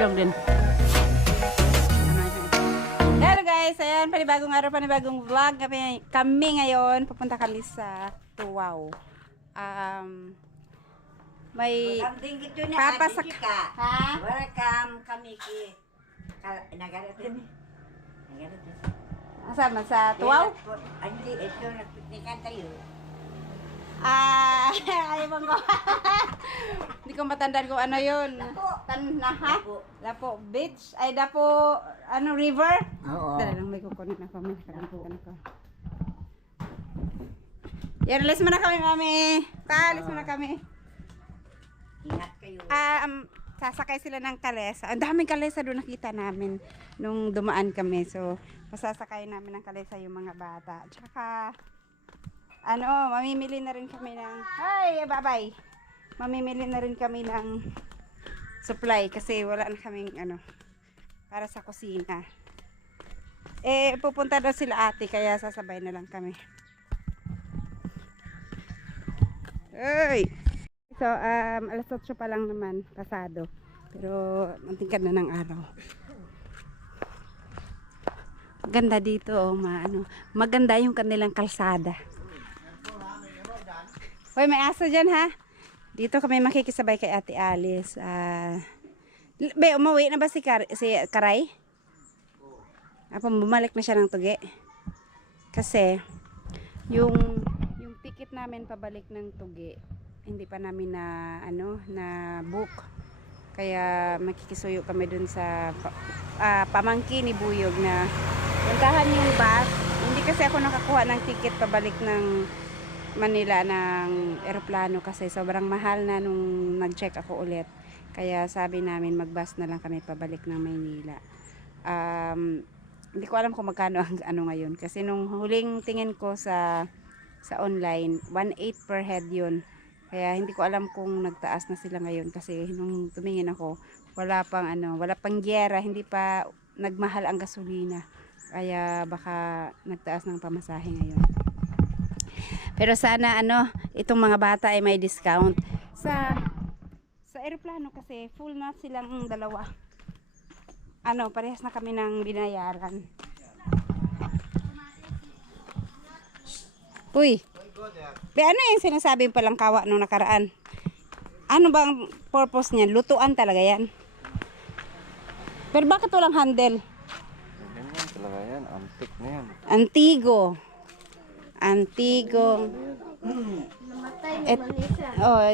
itlog din. Hello guys, ayan, panibagong araw, panibagong vlog. Kami ngayon, pupunta kami sa Tuwaw. May papasak... Ha? Welcome kami ki. Nagaratin. Asama sa Tuwaw? Hindi, ito nagpiknikan tayo. Ayaw ko. Hindi ko matandaan kung ano yun. Ha? Lapo Beach? Ay, Lapo, ano, river? Oo. Dala lang, may kukunin ako. May nakalimutan ako. Yan, alis mo na kami, mami. Alis mo na kami. Ingat kayo. Sasakay sila ng kalesa. Ang daming kalesa doon nakita namin nung dumaan kami. So, masasakay namin ng kalesa yung mga bata. Tsaka, mamimili na rin kami ng... Hi, bye-bye. Mamimili na rin kami ng supply kasi wala na kaming para sa kusina. Pupunta daw sila ate kaya sasabay na lang kami. Hey! So, alas 8 pa lang naman, pasado. Pero, mantingkad na ng araw. Ganda dito, maganda yung kanilang kalsada. Hoy, may aso dyan, ha? Dito kami makikisabay kay Ate Alice. Umuwi na ba si Karay? Bumalik na siya ng Tugi. Kasi, yung ticket namin pabalik ng Tugi, hindi pa namin na book. Kaya makikisuyo kami dun sa pamangkin ni Buyog na puntahan yung bus. Hindi kasi ako nakakuha ng ticket pabalik ng Manila ng eroplano kasi sobrang mahal na nung nag-check ako ulit. Kaya sabi namin mag-bus na lang kami pabalik ng Maynila. Hindi ko alam kung magkano ang ngayon kasi nung huling tingin ko sa online, 1.8 per head yun. Kaya hindi ko alam kung nagtaas na sila ngayon kasi nung tumingin ako, wala pang gyera, hindi pa nagmahal ang gasolina. Kaya baka nagtaas ng pamasahe ngayon. Pero sana itong mga bata ay may discount. Sa eroplano kasi full na silang dalawa. Parehas na kami ng binayaran. Uy. Ano yung sinasabing palang kawa nung nakaraan? Ano bang purpose niyan? Lutuan talaga yan. Pero bakit walang handle? Ganyan talaga yan. Antik na yan. Antigo.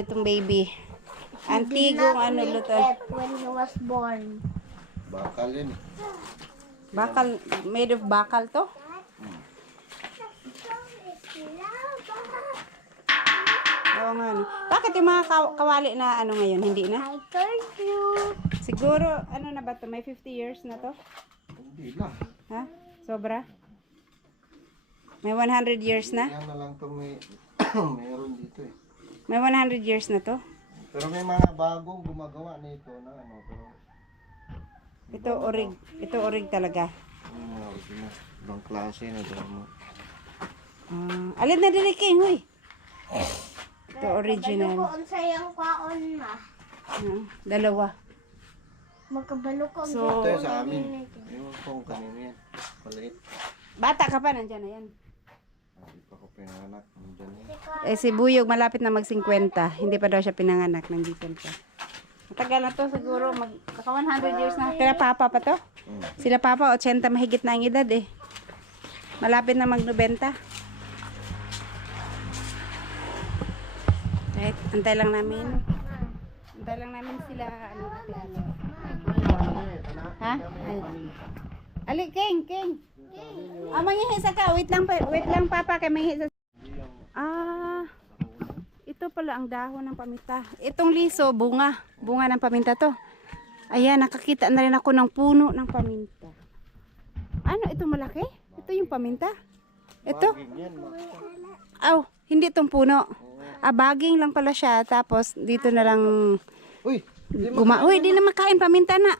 Itong baby. Antigong lutuan. When he was born. Bakal yan. Bakal, made of bakal to? Oo nga. Bakit yung mga kawali na ngayon, hindi na? I told you. Siguro, na ba to? May 50 years na to? Hindi lang. Ha? Sobra? May 100 years na? Yan na lang itong mayroon dito eh. May 100 years na to? Pero may mga bagong gumagawa nito na pero Ito orig talaga. original. Ibang klase na damo. Alin na dili king, huy. Ito original. Magkabalo ko ang sayang kwaon na. Dalawa. Magkabalo ko ang So, Ito yung sa amin. Yung kung kanina yan. Palit. bata ka pa, nandyan na yan. Hindi pa ko pinanganak. Nandyan yan. Si Buyog malapit na mag-50. Hindi pa daw siya pinanganak. Nandito pa. Matagal na to siguro. Magkaka 100 years na. Sila papa pa to? Sila papa, 80 mahigit na ang edad eh. Malapit na mag-90. Right, antay lang namin. Antay lang namin sila. Ha? Ay. Ali, King. Manghihisa ka. Wait lang papa. Kaya manghihisa. Ito pala ang dahon ng paminta. Itong liso, bunga ng paminta to. Ayan, nakakita na rin ako ng puno ng paminta. Ito malaki? Ito yung paminta? Ito? Hindi itong puno. Baging lang pala siya. Tapos, dito na lang Uy! di na makain. Paminta na.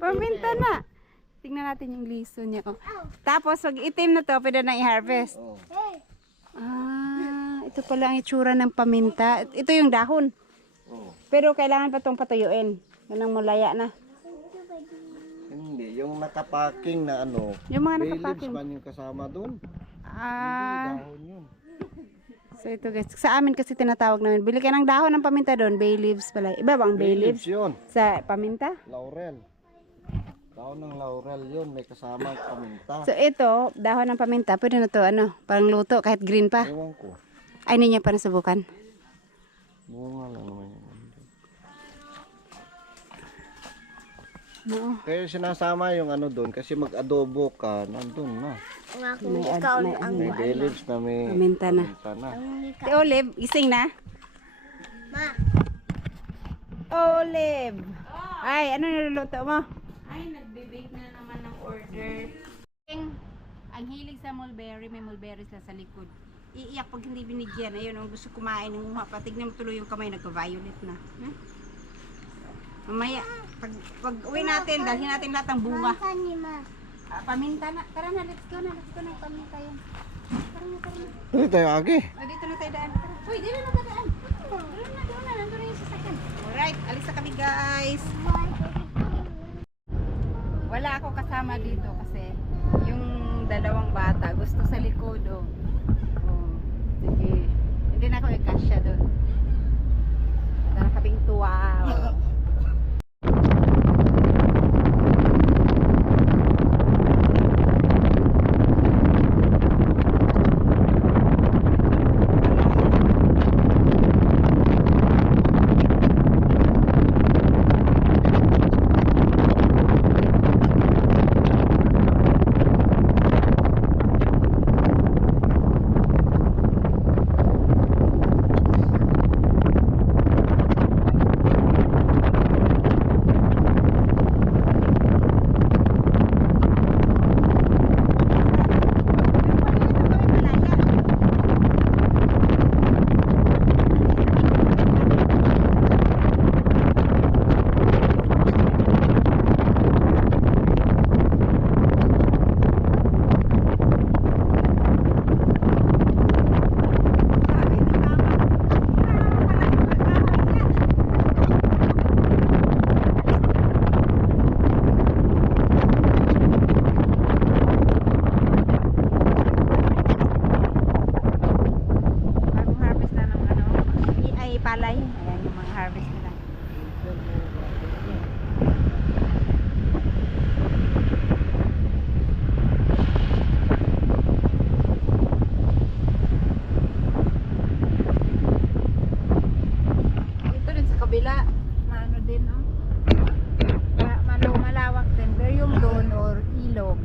Paminta na. Tingnan natin yung liso niya. Tapos, pag itim na to, pwede na i-harvest. Ito pala ang itsura ng paminta. Ito yung dahon. Pero kailangan pa itong patuyuin. Ganang mulaya na. Hindi, yung nakapaking na ano. Yung mga Bay leaves nakapaking. man yung kasama doon. Ah, Dahon yun. so ito guys. Sa amin kasi tinatawag namin. Bili ka ng dahon ng paminta doon. Bay leaves pala. Iba bang bay leaves? yun. Sa paminta? Laurel. Dahon ng laurel yun. May kasama paminta. So ito, dahon ng paminta. Pwede na to, ano, parang luto. Kahit green pa. Ewan ko. Ay, hindi niya pa nasubukan. Bunga lang naman yun. No. Kaya sinasama yung ano doon kasi mag-adobo ka, nandun na. Ang aking ikaw ang May bay leaves na may Paminta na. paminta na. Si Olive, gising na. Ma. Olive! Ay, ano niluluto mo? Ay, nagbe-bake na naman ng order. Ang hilig sa mulberry, may mulberries na sa likod. Iiyak pag hindi binigyan. Ayun, ang gusto kumain ng uha. Tignan mo tuloy yung kamay, nagka-violet na. Hmm? Mamaya, pag uwi natin, dalhin natin lahat ng bunga. Saan ni Ma? Paminta na. Tara na, let's go na. Let's go na, paminta yun. Tara na, tara na. Dito tayo agi. Dito na tayo daan. Tara. Uy, dito na tayo daan. Doon na. Nandun na yung sasakyan. Alright, alis na kami guys. Wala ako kasama dito kasi yung dalawang bata gusto sa likod. Oh. Sige. Hindi na ako ikasya doon. Tara kaming tuwa. Oh. Palay. Ayan yung mga harvest nila. Ito din sa kabila. Maano din, oh. Malawak din. Pero yung doon or ilog.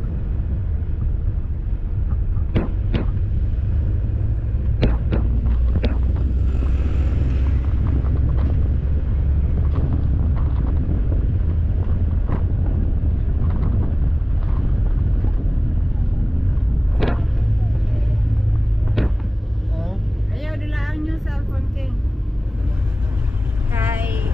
Ayaw nila ang new cellphone king. Kay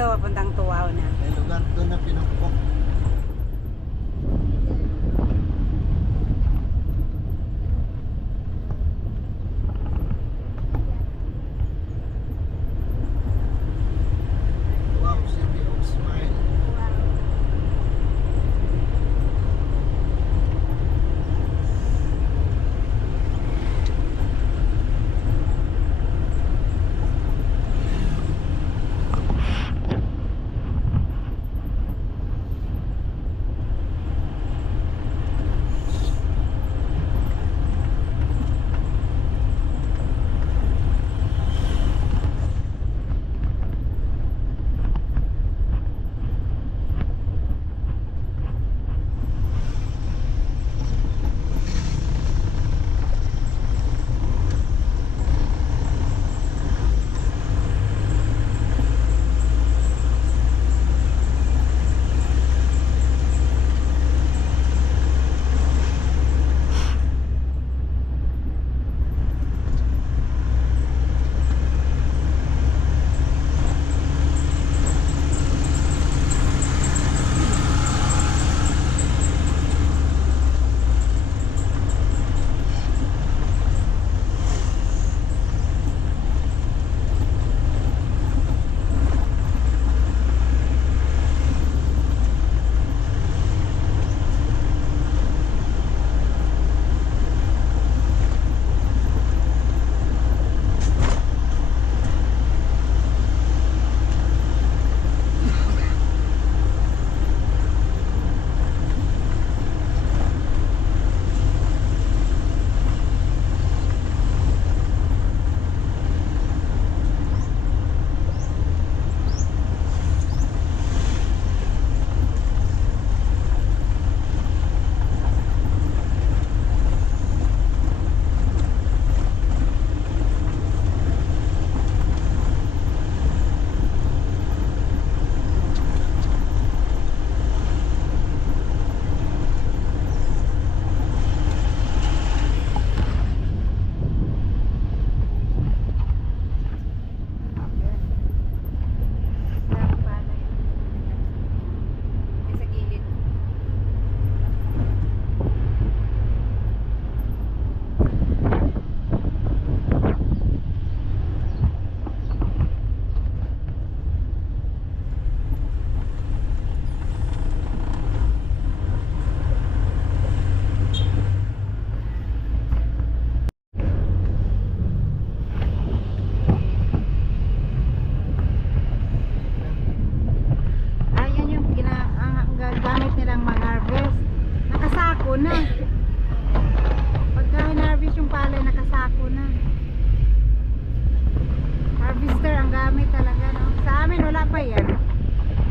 dito, papuntang Tuaw na. May lugar doon na pinukpok. Wow, City of Smile. Ay, sa gilid. Ayan yung gamit nilang mag-harvest. Nakasako na. Pagka hinarvest yung palay, nakasako na. Harvester ang gamit talaga, no? Sa amin, wala pa yan.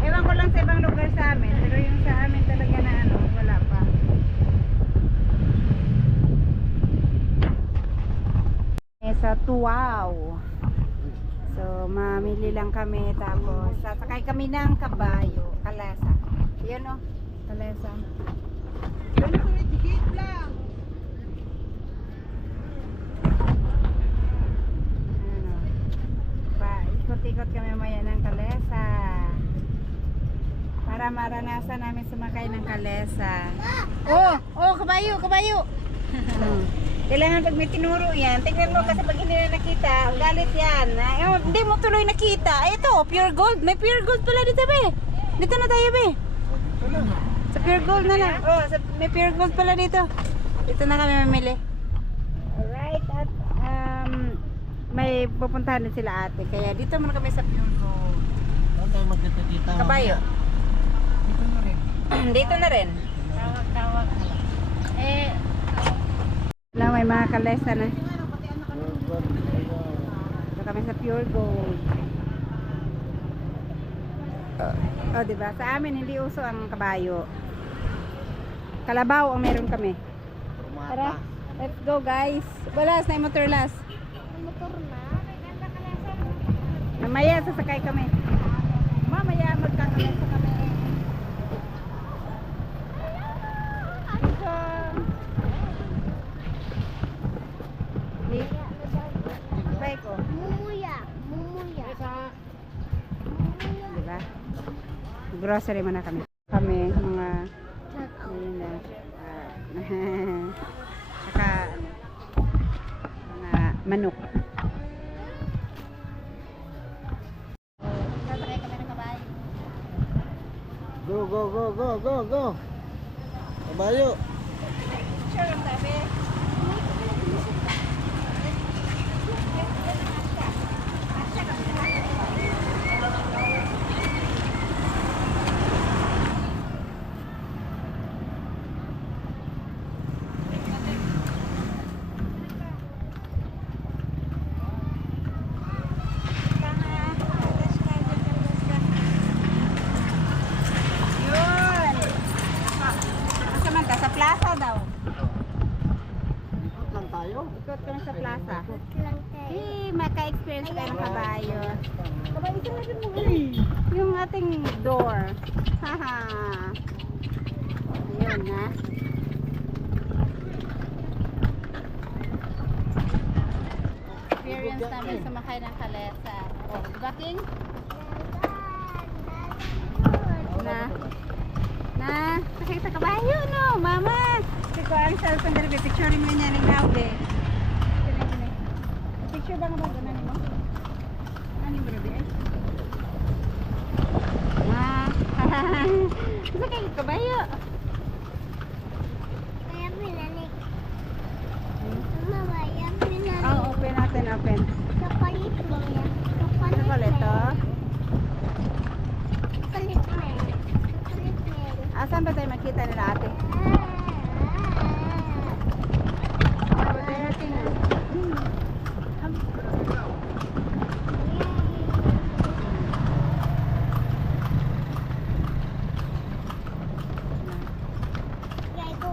Ewan ko lang sa ibang lugar sa amin. Pero yung sa amin talaga na ano, wala pa. Sa Tuaw. So, mamili lang kami tapos sasakay kami ng kabayo, kalesa. Yan o, kalesa. Ano, ikot-ikot kami maya ng kalesa. Para maranasan namin sumakay ng kalesa. Oh, kabayo, kabayo. Kailangan pag may tinuro yan, tingnan mo kasi pag hindi na nakita, galit yan. Hindi mo tuloy nakita. Ito, pure gold. May pure gold pala dito, be. Dito na tayo, be. Sa pure gold na lang. May pure gold pala dito. Dito na kami mamili. Alright, at may pupuntahan din sila ate. Kaya dito muna kami sa pure gold. Saan tayo magkita-kita? Kabayo. Dito na rin. Dito na rin. Tawag. Lang may mga kalesa na. Dito kami sa pure gold. Diba? Sa amin hindi uso ang kabayo. Kalabaw ang meron kami. Tara, let's go guys. Balas na yung motor las. Motor na. Mamaya sasakay kami. Mamaya magkakalesa kami. Bike ko. Mumuya. Diba? Grocery muna kami. Kami, mga, ayun na, saka, mga manok. Sasakay kami ng kabayo. Go, go, go, go, go, go. Kabayo. Sure, ang sabi. Yun. Asa man ka? Sa plaza daw. Ikot lang tayo. Ikot kami sa plaza. Lang tayo. Maka-experience tayo ng kabayo. Kabayo, ito na din mo. Yung ating door. Haha. Ayun na. Experience namin sumakay ng kalesa. Oh, baking? Na, sakay sa kabayo, no? Mama! Siko ang cellphone dali, picturein mo niya ng naude. Picture ba nga ba? Ganun mo? Ano yung bro, eh? Sakay sa kabayo. Kaya pinanik. Mama, kaya pinanik. Oh, open natin, open. Kapalit mo yan. Ano pala ito? Kapalit mo yan. Kapalit mo yan. Asan ba tayo makita nila ate? Ano tayo natin? Gago.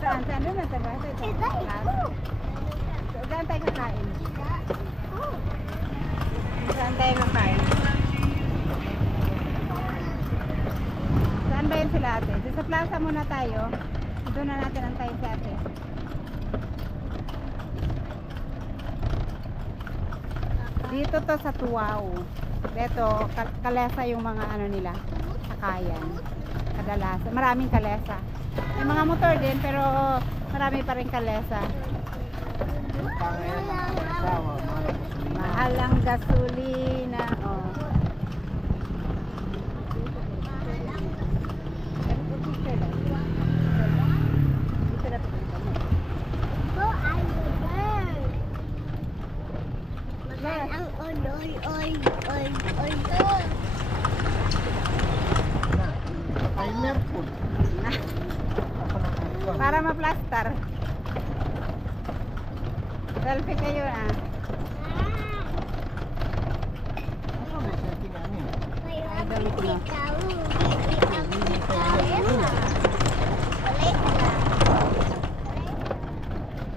Saan? Saan? Doon na tayo ba? Ito. Saan tayo kakain? Saan tayo kakain? Saan ba yun sila ate? Doon sa plaza muna tayo. Doon na natin antayin si ate. Dito to sa Tuwao. Dito, kalesa yung mga ano nila. Sakayan. Kadalasan. Maraming kalesa. May mga motor din pero marami pa rin kalesa. Pangayan ng asawa. Mahal ang gasolina. Oh. Ang oy. Timer po. Para ma-plaster. Selfie kayo ah. Ano may setting ano yun?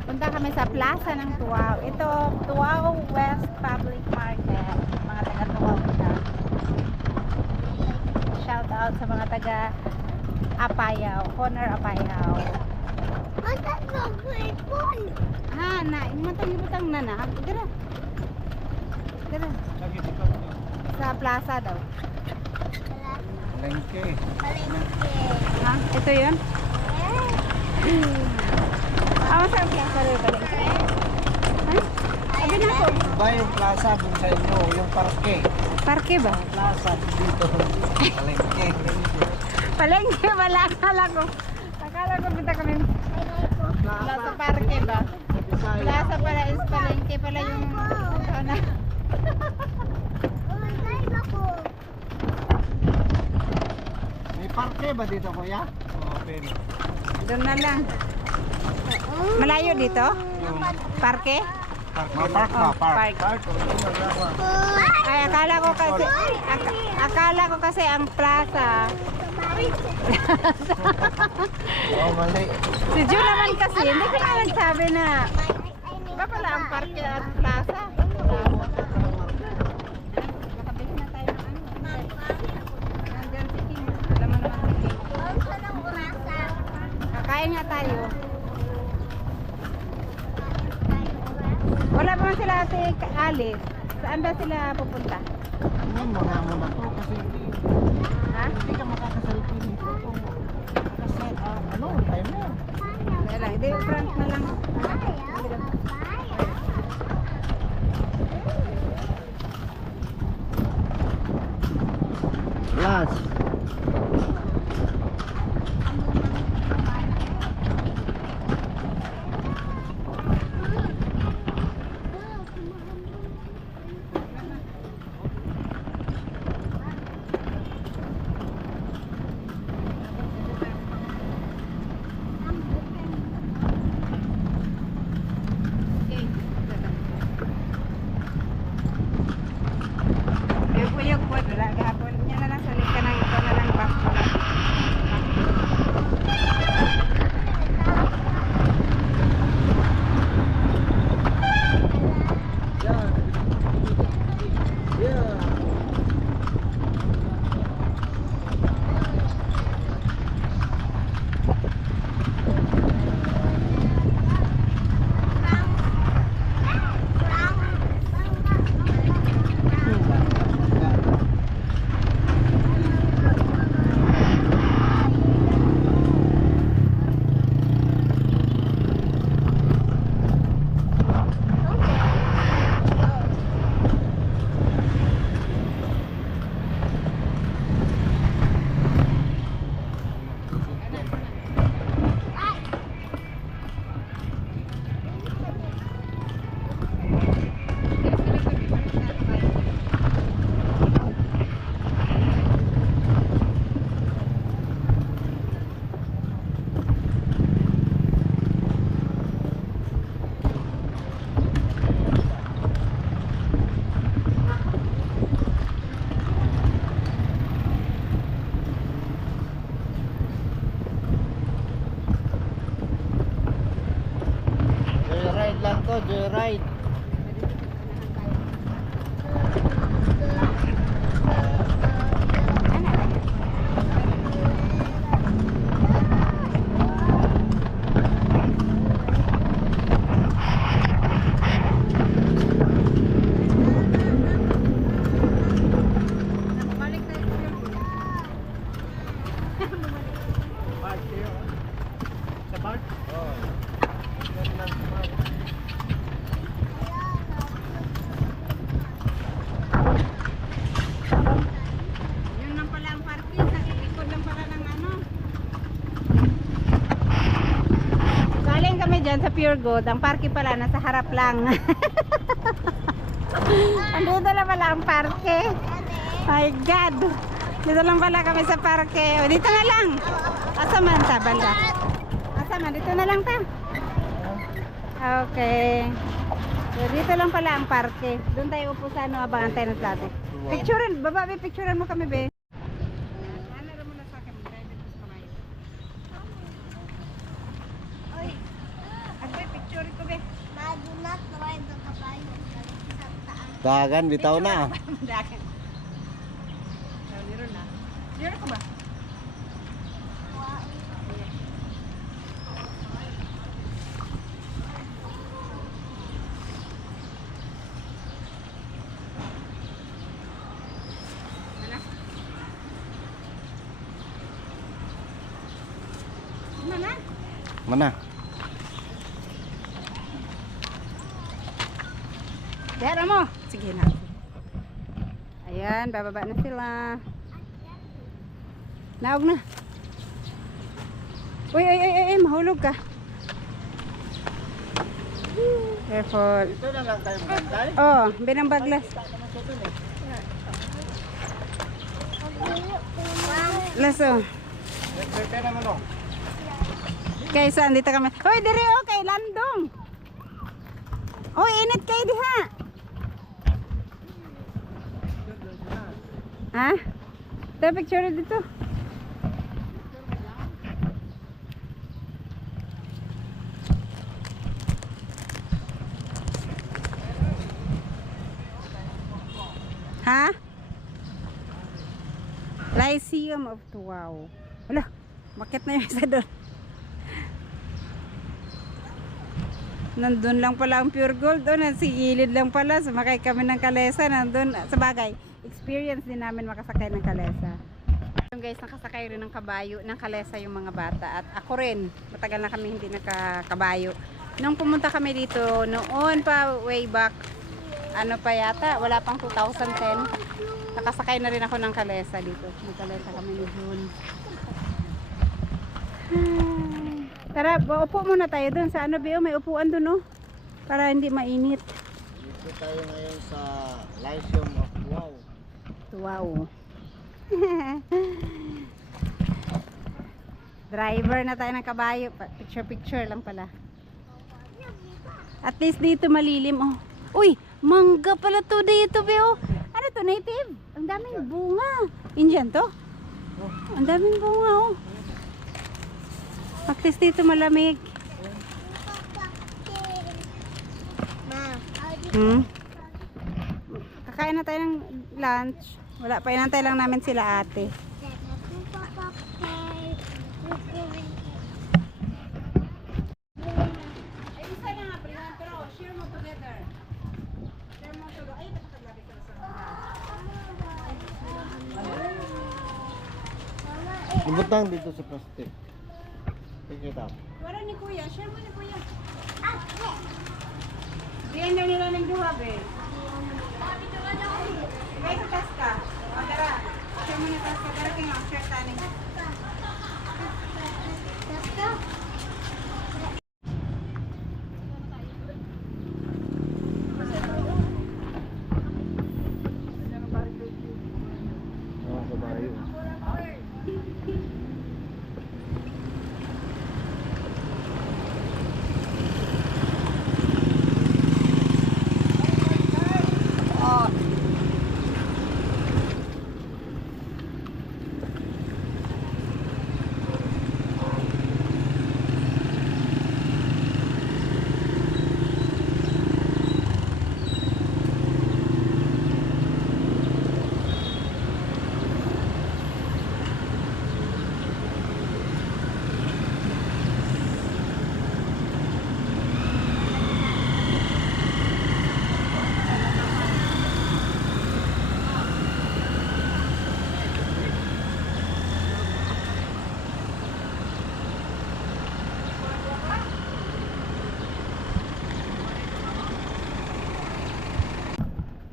Punta kami sa plaza ng Tuwao. Ito, Tuwao West Public Market. Mga taga Tuwao siya. Shout out sa mga taga Apayao, Corner Apayao. Ha, na, matang na na. Dira. Dira. Lagi dito. Sa plaza daw. Lengke. Ha? Ito yun? Ah, sa plaza rin pala. Ha? Sabi na ko. Ba yung plaza dun sa inyo, yung parke. Parke ba? Ang plaza dito. Lengke. Palengke wala. Akala ko kita kami. Plaza Parke ba? Plaza pala is palengke pala yung ano. May parke ba dito kuya? Oo, pero. Doon na lang. Malayo dito? Parke? Park Oh, park. Ay, akala ko kasi ang plaza. Oo, mali. Si Ju naman kasi, hindi ko na nagsabi na. Ba pala ang parke at plaza? Nakabili na tayo ng ano. Nandiyan si King. Alam mo naman si King. Kakain nga tayo. Wala pa man sila si Alice. Saan ba sila pupunta? Ano, mga muna to kasi Ha? Hindi ka makakasalpin nito kung kasi ano, time na. Wala lang. Hindi, front na lang. Last. Yung po, wala gahapon. Yan na lang, salik ka ng ito na lang, back mo lang. Joyride lang to, joyride. Yun lang pala ang parking. Sa likod lang pala ng ano. Galing kami dyan sa Pure Gold. Ang parking pala nasa harap lang. Andito na pala ang parke. My God. Dito lang pala kami sa parke. O, dito na lang. Asa man ta, banda? Asa man? Dito na lang ta. Okay. So, dito lang pala ang parke. Doon tayo upo sa ano, abangan tayo ng traffic. Picturean, baba, be, picturean mo kami, be. Ano mo na sa akin, Agbe, picture ko, be. Do not ride the kabayo sa taas. Dagan, bitaw na. Dagan. Liro na. Liro ko ba? Mana? Mana? Dera mo. Sige na. Ayan, bababa na sila. Naog na. Uy, ay, mahulog ka. Careful. Ito na lang tayo magantay. Oh, binang baglas. Laso. Nagpete naman o. Kay saan dito kami? Hoy, diri oh, kay Landong. Oy, init kay diha. Ha? Ito picture dito. Ha? Lyceum of Tuaw. Wala, bakit na yung isa doon? Nandun lang pala ang Pure Gold. Doon, sigilid lang pala. Sumakay kami ng kalesa. Nandun, sa bagay. experience din namin makasakay ng kalesa. Yung guys, nakasakay rin ng kabayo, ng kalesa yung mga bata. At ako rin, matagal na kami hindi nakakabayo. Nung pumunta kami dito, noon pa, way back, ano pa yata, wala pang 2010. Nakasakay na rin ako ng kalesa dito. Nagkalesa kami ni June. Tara, upo muna tayo dun sa ano, Beo, may upuan dun, oh. Para hindi mainit. Dito tayo ngayon sa Lyceum of Wow. Wow. Driver na tayo ng kabayo. Picture lang pala. At least dito malilim, oh. Uy, mangga pala to dito, Beo. Ano to, native? Ang daming bunga. Indian to? Ang daming bunga, oh. At least dito malamig. Kakain na tayo ng lunch. Wala pa, inantay lang namin sila ate. Ibutang dito sa plastic. Pick it up. Wala ni Kuya, share mo ni Kuya. Diyan daw nila ng duha, be. Ibay sa taska. Magara. Share mo ni taska. Gara kayo, share tanin. Mga kabayo.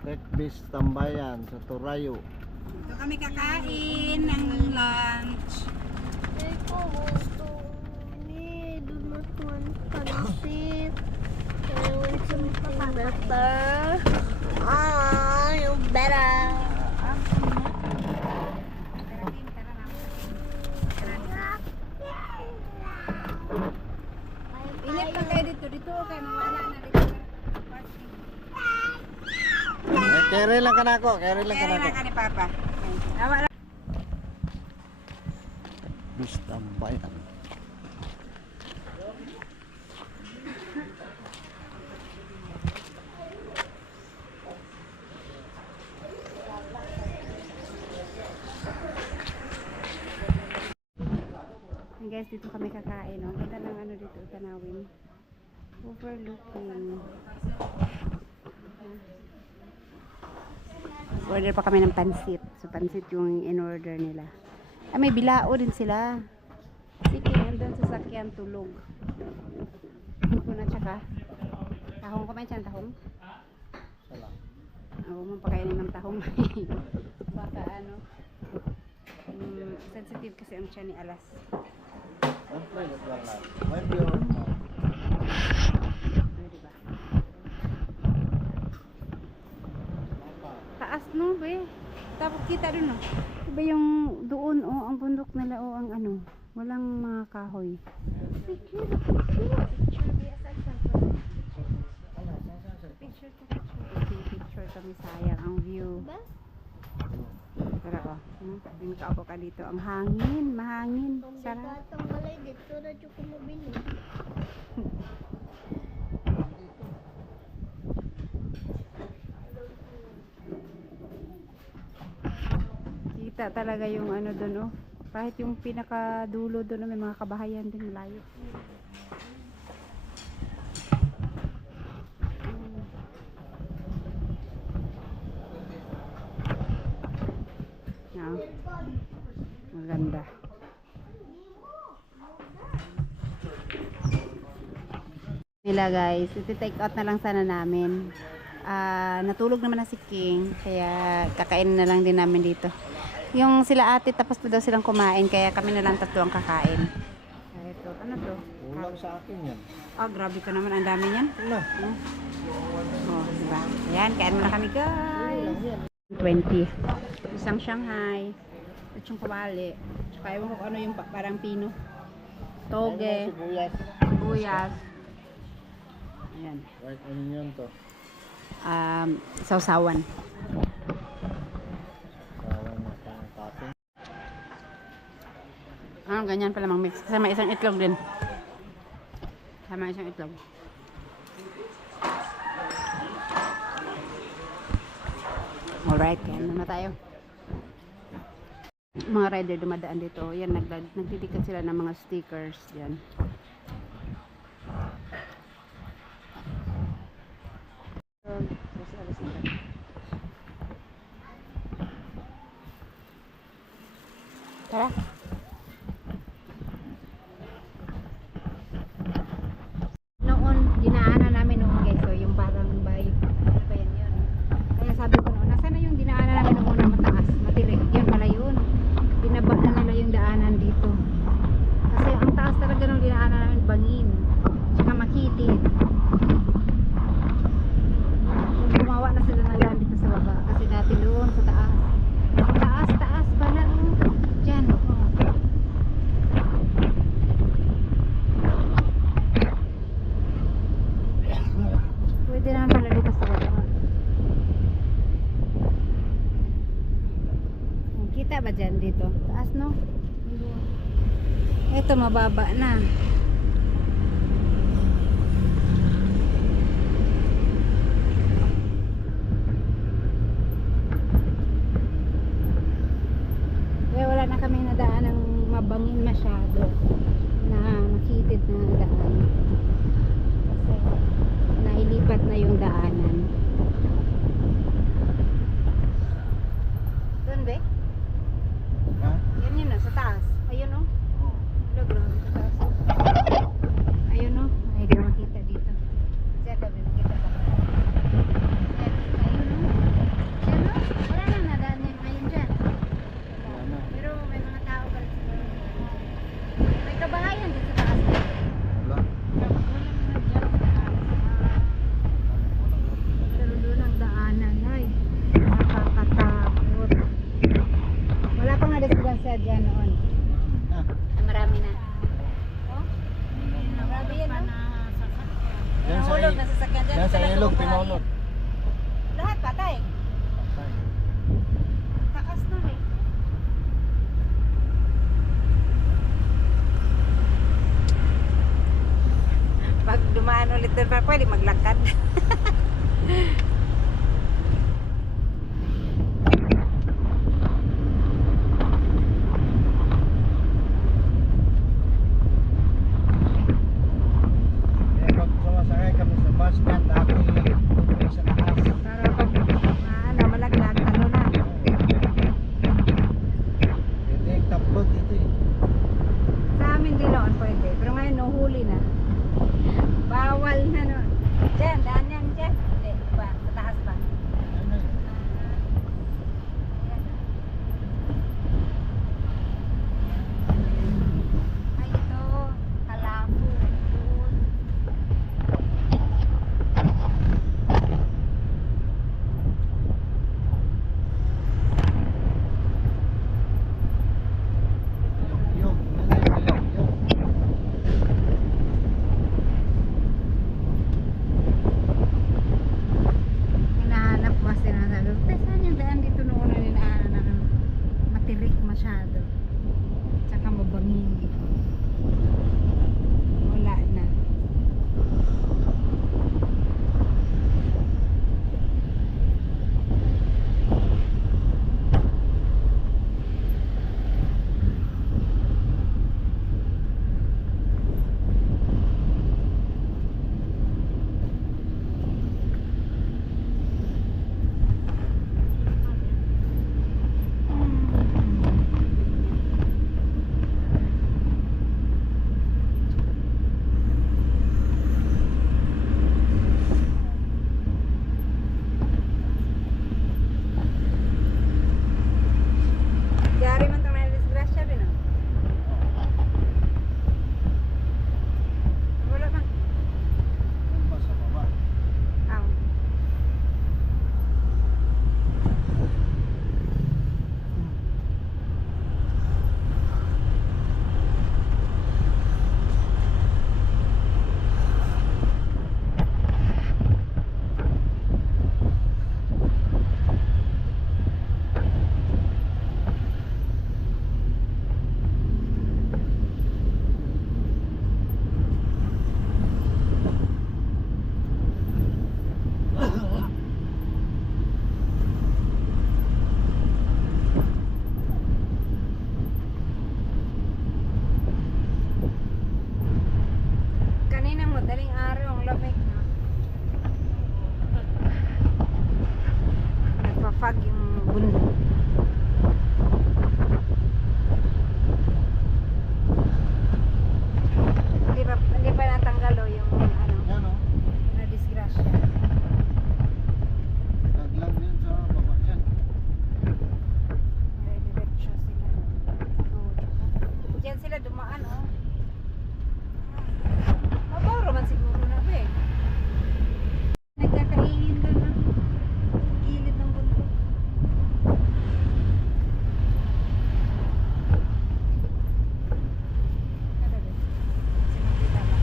Breakfast tambayan sa Torayo. Ito kami kakain ng lunch. Ito gusto ni do not want pansit. I want something better. Ah, you better. Init pa kayo dito. Dito kayo, mawala na dito. Carry lang ka na ako. Carry lang ka Kaya na ako. lang ka ni Papa. Awa lang. Breakfast tambayan. Hey guys, dito kami kakain. Oh. Ganda ng ano dito, tanawin. Overlooking. Order pa kami ng pansit. So pansit yung in-order nila. Ah, may bilao din sila. Sige, nandun sa sakyan tulog. Ito na tsaka. Tahong kumain siya ng tahong? Salam. Huwag mo pakainin ng tahong. Baka ano. Sensitive kasi ang tiyan ni Alas. May pure. Diba? Taas no, be. Tapos kita dun, no. Diba yung doon, oh, ang bundok nila, oh, ang ano. Walang mga kahoy. Picture kami, sayang ang view. Pero, oh, yung kaupo ka dito. Ang hangin, mahangin. Sarap. Batang balay dito na dyan ko mabili. Kita talaga yung ano doon, oh. Kahit yung pinakadulo doon, may mga kabahayan din layo. nila guys. Iti-take out na lang sana namin. Natulog naman na si King. Kaya kakainin na lang din namin dito. Yung sila ate tapos pa daw silang kumain. Kaya kami na lang tatlo ang kakain. Ito, ano to? Ulang sa akin yan. Grabe ka naman. Ang dami niyan. Ano? Diba? Ayan, kain muna kami guys. 20. Isang Shanghai. At yung kawali. Tsaka ewan ko kung ano yung parang pino. Toge. Sibuyas. Buyas. Ayan. White onion to. Sausawan. Kawan na pang topping. Ganyan pala mang mix. Kasama isang itlog din. Kasama isang itlog. Alright, kaya na tayo. Mga rider dumadaan dito. Yan, nagtitikat sila ng mga stickers. Yan. Tara. Noon, dinaanan namin noon guys. So, yung parang bayo. Ano ba yan yun? Kaya sabi ko noon, nasaan na yung dinaanan namin noon na mataas? Matirik. Yun pala yun. Binaba na nila yung daanan dito. Kasi ang taas talaga ng dinaanan namin bangin. Tsaka makitid. Gumawa na sila ng daan dito sa baba. Kasi dati doon sa taas. Taas pala. Diyan. Pwede naman pala dito sa baba. Kita ba dyan dito? Taas no? Ito mababa na. Kaya wala na kami nadaan ng mabangin masyado na makitid na daan. Kasi nailipat na yung daanan. Doon be? Ha? Yan yun sa taas. Ayun o. Wala, grabe sa taas. Ayun o. Ay, di makita dito. Diyan daw, makita pa. Ayun o. Diyan o. Wala lang nadaan yan ngayon dyan. Pero may mga tao pa rin siguro. May kabahayan din sa taas. Wala. Wala na dyan sa taas. Pero doon ang daanan. Ay, nakakatakot. Wala pa nga disgrasya dyan noon. Ah. Marami na. Oh? Marami yan, no? Yan sa Nahulog na sasakyan dyan. Yan sa Talagang ilog, bumahayan. pinulog. Lahat patay. Takas na eh. Pag dumaan ulit doon, pwede maglakad. Eh, pag sumasakay kami sa bus, kan dati tubig sa taas. Para pag malaglag, ano na. Hindi, taplot dito eh. Sa amin din noon pwede. Pero ngayon, nuhuli na. Bawal na noon. Diyan, daan yan dyan. Hindi, ba? Sa Kanina mo, daling araw, ang lamig na. Nagpa-fog yung bundok. Hindi pa natanggal o yung ano, Yan o. na disgrasya. Taglag yan sa baba yan. Diretso sila. Diyan sila dumaan oh. Mabaro man siguro na ba eh. Nagkakaingin doon na. Gilid ng bundok. Kada ba? Sinakita ba?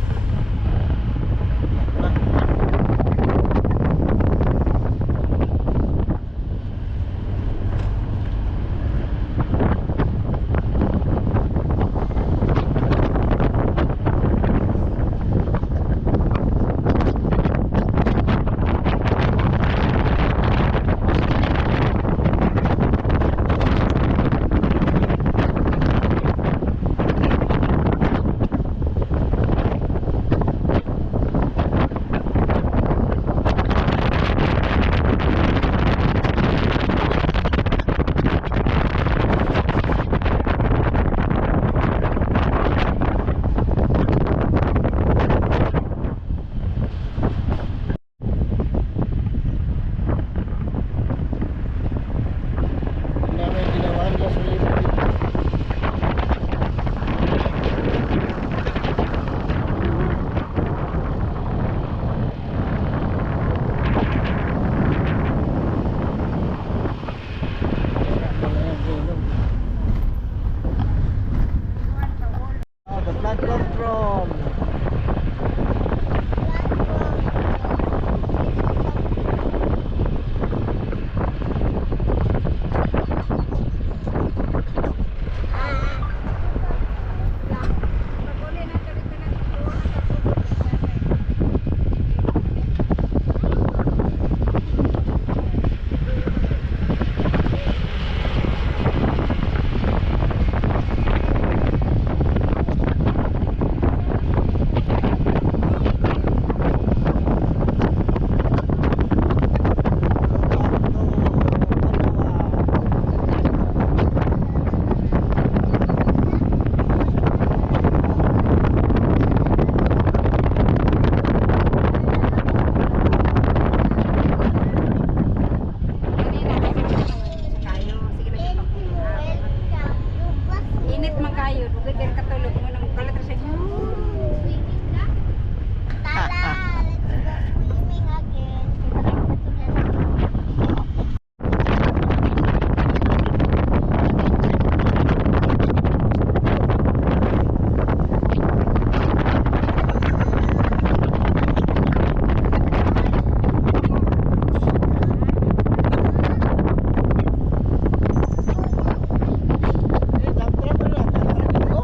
Wala may ginawa nila sa libo dito. Wala yung ilog. The flood control. Init man kayo, dugay pero katulog mo nang kalat sa Tala, let's go swimming again. Eh, dump truck na lang. Go.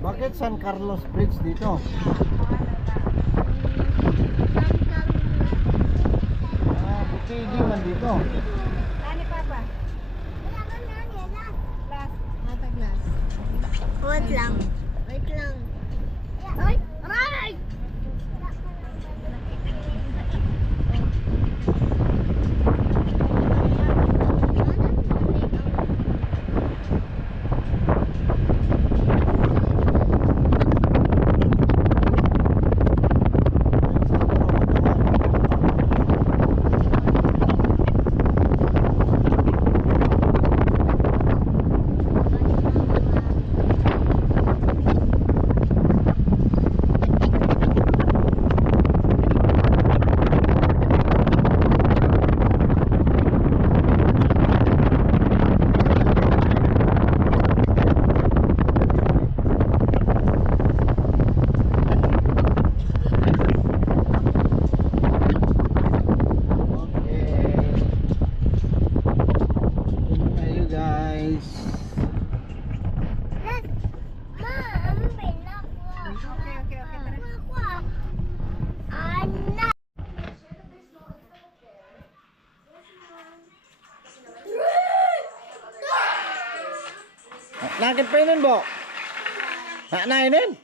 Bakit San Carlos Bridge dito? Ah, Bukidi man dito. Nani papa? Last, mata glass. Wait lang. Wait lang. Ay! Aray! Nakit pa yun bo? Nainin?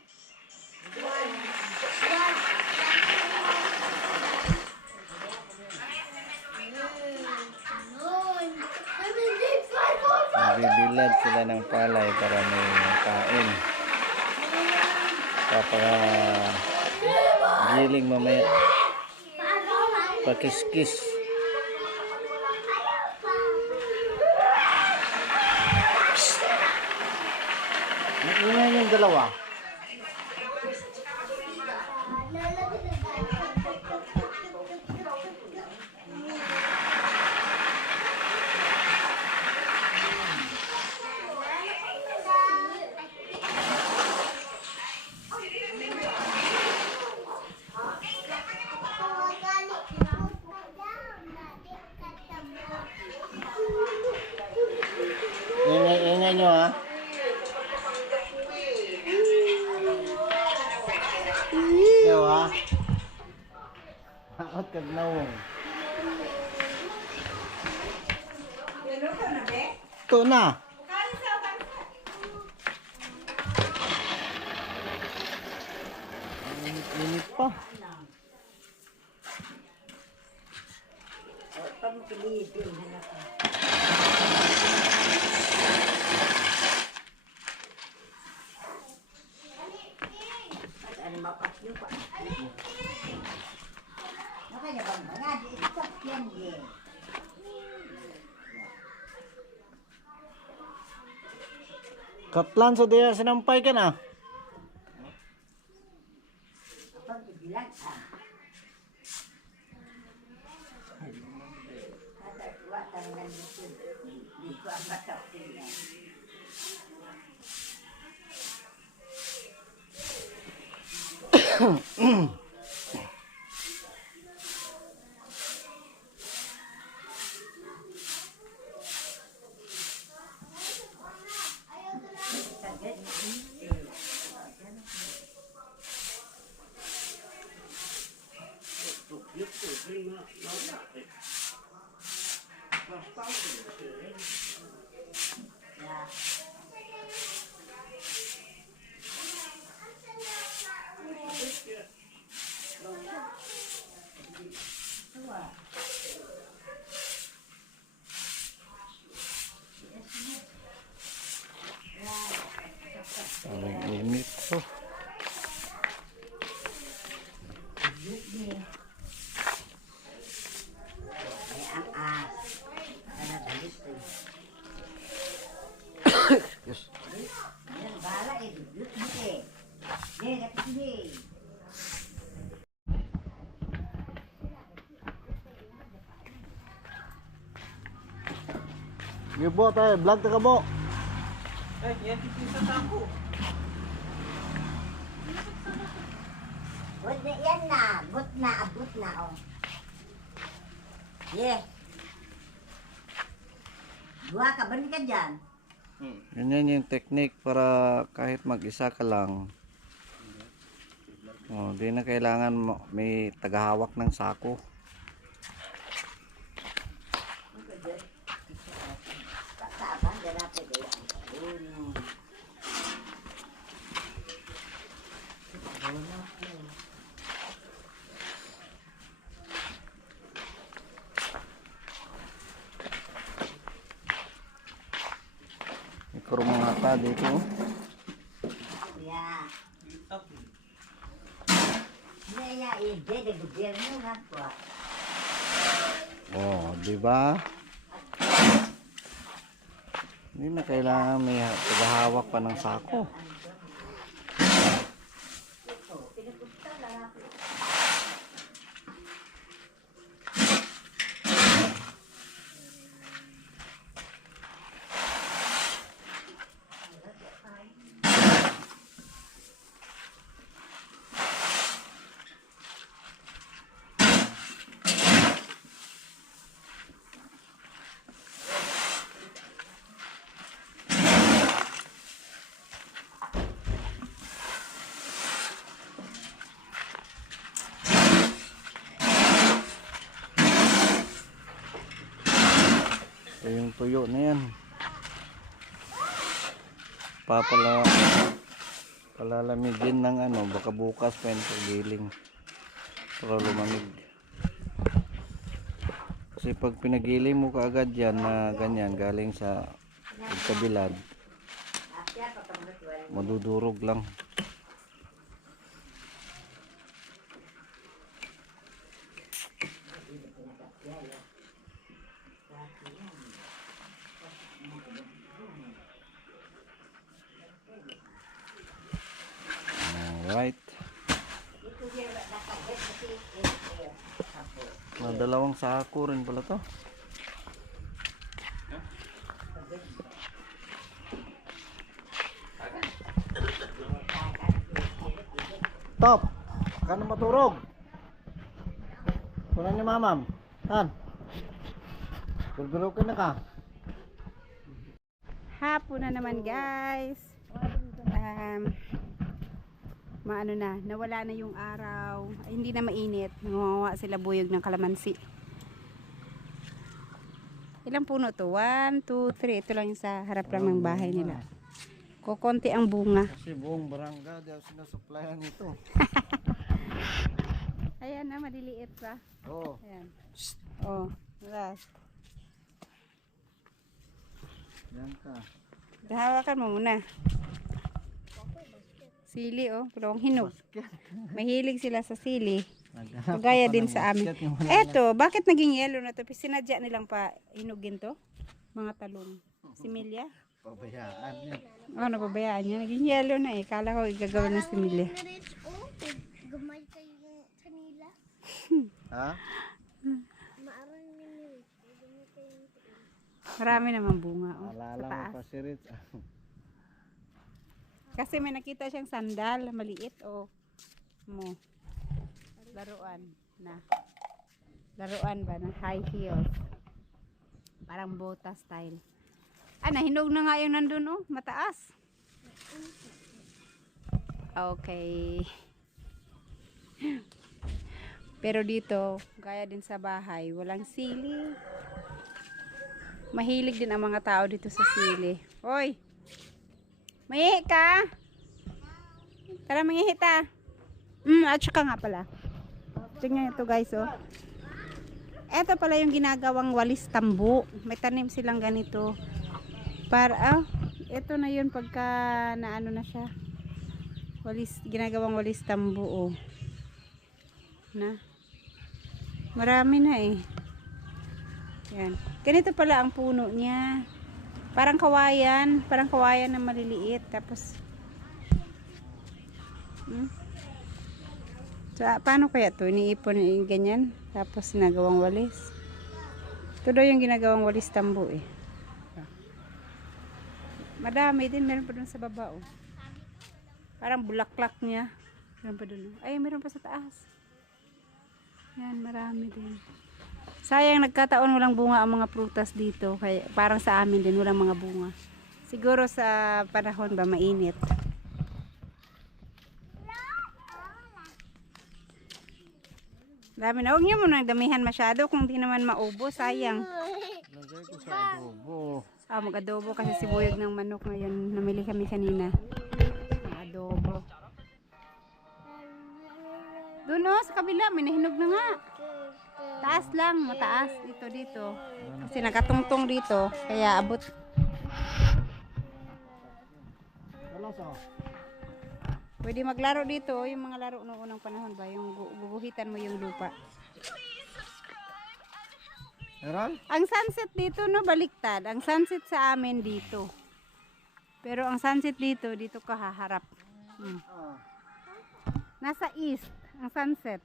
Nagbibilad sila ng palay para may kain. Giling mamaya. Pakis-kis. Ingay yung dalawa. Ingay nyo ha. Ikaw ha. Hakot kag nawong. Ito na. Init pa. Pagpilitin na ako. Ano mapasyo pa? Nakanya bang mga di isap yan din. Katlan sa diya sinampay ka na. Pagbibilang Watang nandito. Di ko ang batak sila. Parang init to. Ay ang as. Ano talis to? Yes. Yan bala eh. Dudut mo eh. Yan kapitili. Gibo tayo, vlog ta ka bo. Good na yan na. Good na. Abot na oh. Yeah. Dua ka. Balik ka dyan. Ganyan yung technique para kahit mag-isa ka lang. Oh, di na kailangan may tagahawak ng sako. Saan? Dalape ba yan? Uno. May kurumang hata dito. Yeah. Yeah, ide de gobyerno nga po. Oh, di ba? Hindi na kailangan may tagahawak pa ng sako. Ito yung tuyo na yan. palalamigin ng ano, baka bukas pa yung pagiling para lumamig. Kasi pag pinagiling mo kaagad yan na ganyan galing sa kabilad, madudurog lang. Alright. Dalawang sako rin pala to. Top! Kano maturog? Kunan ni mamam. Tan. Gulgulokin na ka. Hapon na naman guys. Maano na, nawala na yung araw. Ay, hindi na mainit. Nangunguha sila buyog ng kalamansi. Ilang puno to? 1, 2, 3. Ito lang yung sa harap lang ng bahay nila. Kukunti ang bunga. Kasi buong barangay daw sinasuplayan nito. Ayan na, maliliit pa. Oo. Ayan. Oh, last. Yan ka. Hawakan mo muna. Sili oh, pulawang hinog. Mahilig sila sa sili. Kagaya din sa amin. Eto, bakit naging yellow na to? Sinadya nilang pa hinugin to? Mga talong. Similya? Pabayaan yan. Oh, napabayaan niya. Naging yellow na eh. Kala ko igagawa ng similya. Gamay kayo kanila. Ha? Maarang nini. Gamay kayo. Marami naman bunga oh, sa Alala mo taas. pa si Rich. Kasi may nakita siyang sandal, maliit oh. Mo. Laruan na. Laruan ba ng high heels? Parang bota style. Ah, nahinog na nga yung nandun oh, mataas. Okay. Pero dito, gaya din sa bahay, walang sili. Mahilig din ang mga tao dito sa sili. Hoy! Mahihi ka? Tara, mangihi ta. At saka nga pala. Tingnan ito guys oh. Ito pala yung ginagawang walis tambo. May tanim silang ganito. Para, ito na yun pagka naano na siya. Walis, ginagawang walis tambo oh. Na. Marami na eh. Yan. Ganito pala ang puno niya. Parang kawayan na maliliit. Tapos, so, paano kaya to? Iniipon ganyan. Tapos, ginagawang walis. Ito daw yung ginagawang walis tambo eh. Madami din. Meron pa dun sa baba oh. Parang bulaklak niya. Meron pa dun. Ay, meron pa sa taas. Yan, marami din. Sayang nagkataon walang bunga ang mga prutas dito. Kaya parang sa amin din walang mga bunga. Siguro sa panahon ba mainit. Dami na. Huwag niyo muna damihan masyado kung di naman maubos. Sayang. Lagay ko sa adobo. Ah, mag-adobo kasi sibuyog ng manok ngayon. Namili kami kanina. Adobo. Doon oh, sa kabila. May nahinog na nga. Taas lang, mataas dito. Kasi nakatungtong dito, kaya abot. Pwede maglaro dito, yung mga laro noong unang panahon ba, yung guguhitan mo yung lupa. Meron? Ang sunset dito no, baliktad. Ang sunset sa amin dito. Pero ang sunset dito ka haharap. Nasa east, ang sunset.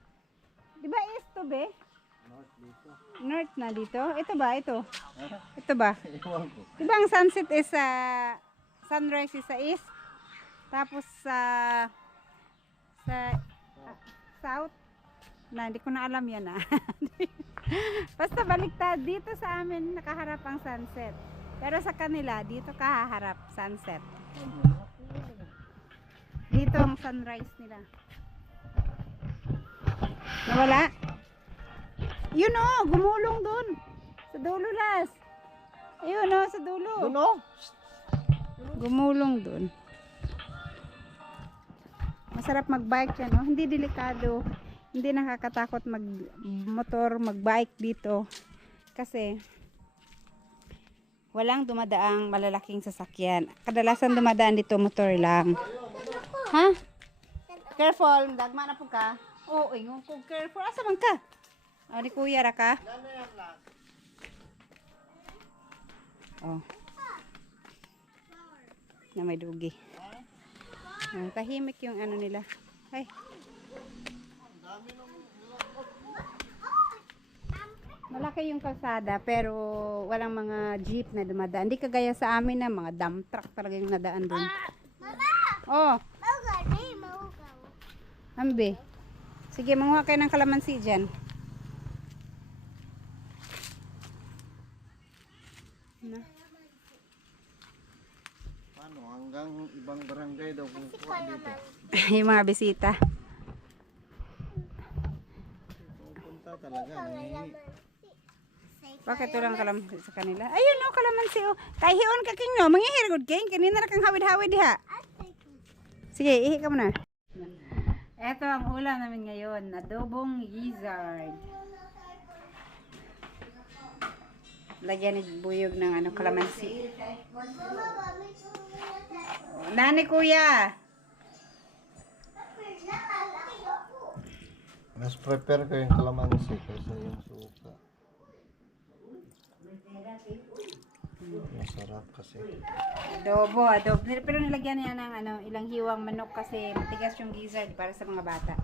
Di ba east to be? North na dito. Ito ba? Ito. Ito ba? Diba ang sunset is sunrise is sa east. Tapos sa south. Na, hindi ko na alam yan ah. Basta baliktad. Dito sa amin nakaharap ang sunset. Pero sa kanila, dito kaharap sunset. Dito ang sunrise nila. Nawala? Yun o, gumulong dun. Sa dulo las. Ayun o, sa dulo. Doon oh. Gumulong dun. Masarap mag-bike yan, oh. Hindi delikado. Hindi nakakatakot mag-motor, mag-bike dito. Kasi walang dumadaang malalaking sasakyan. Kadalasan dumadaan dito motor lang. Ha? Careful, dagma na po ka. Oo, ingon ko careful. Asa man ka? O, ni kuya ra ka? Oh. Na may dugi. Tahimik yung ano nila. Ay. Malaki yung kalsada pero walang mga jeep na dumadaan. Hindi kagaya sa amin na mga dump truck talaga yung nadaan doon. Oh, ambe. Sige, manguha kayo ng kalamansi dyan. Na. Paano? Hanggang ibang barangay daw kung kuha dito. Yung mga bisita. Pupunta talaga. Nangihingi. Bakit walang kalamansi sa kanila? Ayun o, kalamansi o. Kahiyon ka king no. Mangihiragod king. Kanina na kang hawid-hawid ha. Sige, ihi ka muna. Ito ang ulam namin ngayon. Adobong gizzard. Lagyan ni buyog ng ano, kalamansi. Nani kuya. Mas prepare ko yung kalamansi kaysa yung suka. Masarap kasi. Adobo. Pero nilagyan niya ng ano, ilang hiwang manok kasi matigas yung gizzard para sa mga bata.